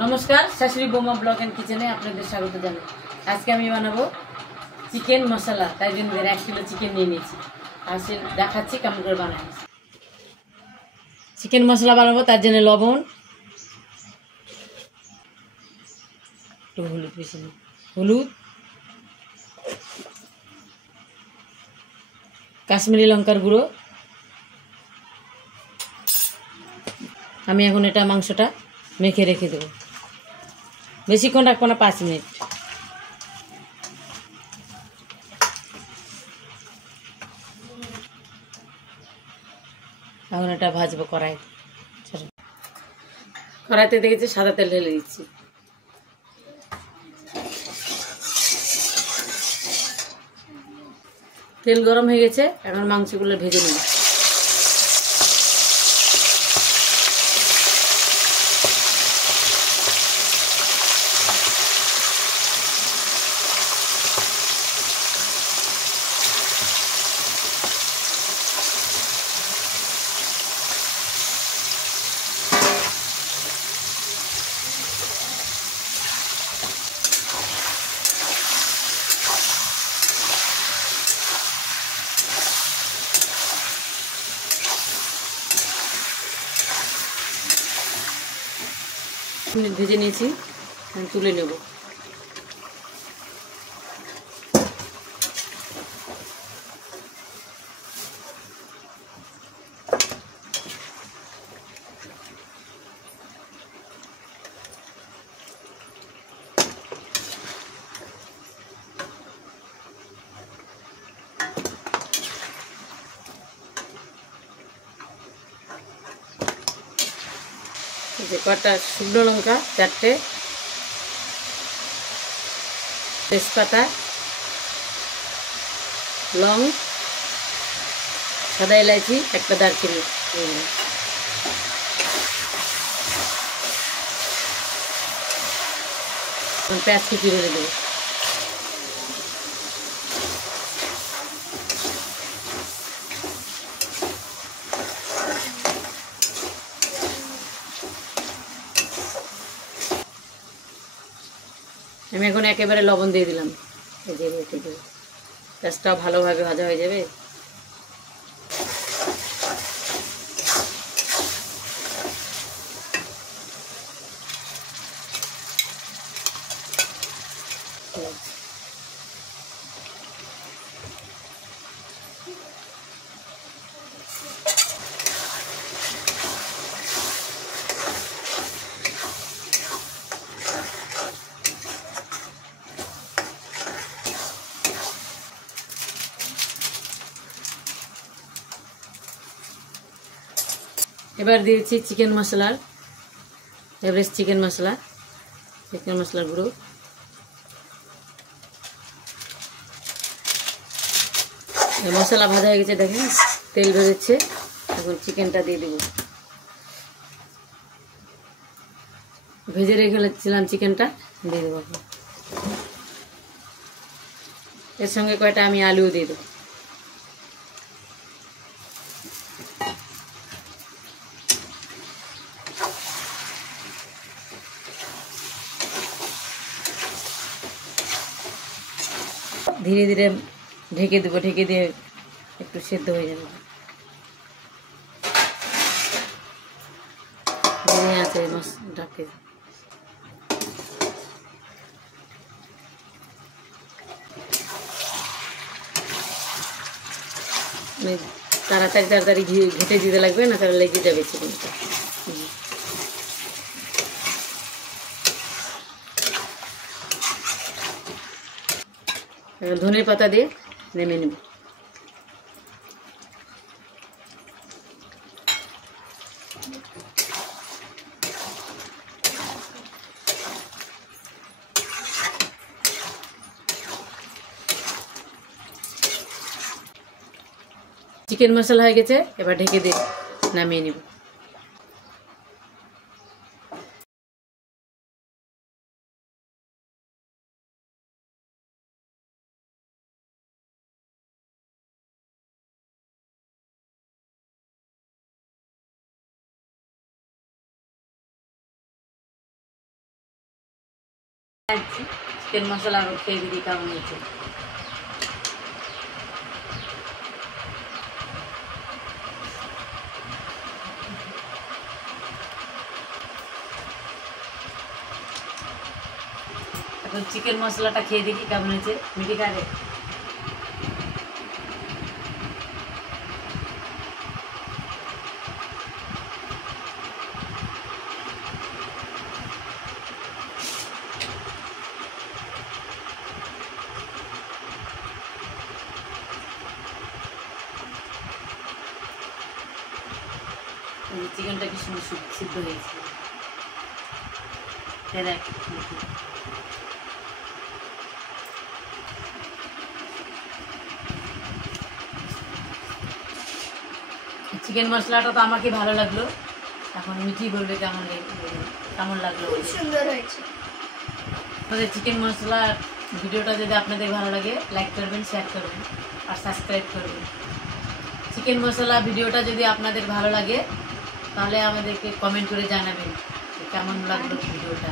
नमस्कार शाশুড়ি বৌমা blog and কিচেনে আপনাদের স্বাগত জানাই। আজকে আমি বানাবো চিকেন মশলা। তাই জন্য 1 কিলো চিকেন নিয়ে নিয়েছি। আসলে দেখাচ্ছি কেমন করে বানাই। চিকেন মশলা বানাবো তার জন্য লবণ, হলুদ বেশি হলুদ, কাশ্মীরি লঙ্কার গুঁড়ো। আমি এখন এটা মাংসটা মেখে রেখে দেবো। বেশিক্ষণ রাখবো না, 5 মিনিট। এখন এটা ভাজবো কড়াইতে দেখেছি সাদা তেল ঢেলে দিচ্ছি। তেল গরম হয়ে গেছে, এখন মাংসগুলো ভেজে নেব। ভেজে নিয়েছি, তুলে নেব। যে কটা শুকনো লঙ্কা 4টে, তেজপাতা, লং, সাদা এলাচি, একটা দারচিনি। পেঁয়াজ কুচি ঢেলে দেবো। আমি এখন একেবারে লবণ দিয়ে দিলাম। এই যে পেঁয়াজটা ভালোভাবে ভাজা হয়ে যাবে। এবার দিয়েছি চিকেন মশলার এভারেস্ট চিকেন মশলার গুঁড়ো। মশলা ভাজা হয়ে গেছে, দেখেন তেল বেরোচ্ছে। এখন চিকেনটা দিয়ে দেব। ভেজে রেখেছিলাম চিকেনটা দিয়ে দেবো। এর সঙ্গে কয়টা আমি আলুও দিয়ে দেবো। ধীরে ধীরে ঢেকে দেবো, ঢেকে দিয়ে একটু সেদ্ধ হয়ে যাবে। আছে ঢাকে। তাড়াতাড়ি ঘেটে দিতে লাগবে, না তাহলে লেগে যাবে চিকেনটা। ধনে পাতা দিয়ে নেমে নেব। চিকেন মশলা হয়ে গেছে, এবার ঢেকে দিয়ে নামিয়ে নেব। চিকেন মশলা আরও খেয়ে দিদি কেমন হয়েছে। এখন চিকেন মশলাটা খেয়ে দেখি কেমন হয়েছে। মিটি খাবে? চিকেনটা কি সুন্দর সিদ্ধ হয়েছে। দেখ চিকেন মশলাটা তো আমাকে ভালো লাগলো, এখন মিঠি বলবে কেমন লাগলো। সুন্দর হয়েছে। আমাদের চিকেন মশলা ভিডিওটা যদি আপনাদের ভালো লাগে লাইক করবেন, শেয়ার করবেন আর সাবস্ক্রাইব করবেন। চিকেন মশলা ভিডিওটা যদি আপনাদের ভালো লাগে তাহলে আমাদেরকে কমেন্ট করে জানাবেন কেমন লাগলো ভিডিওটা।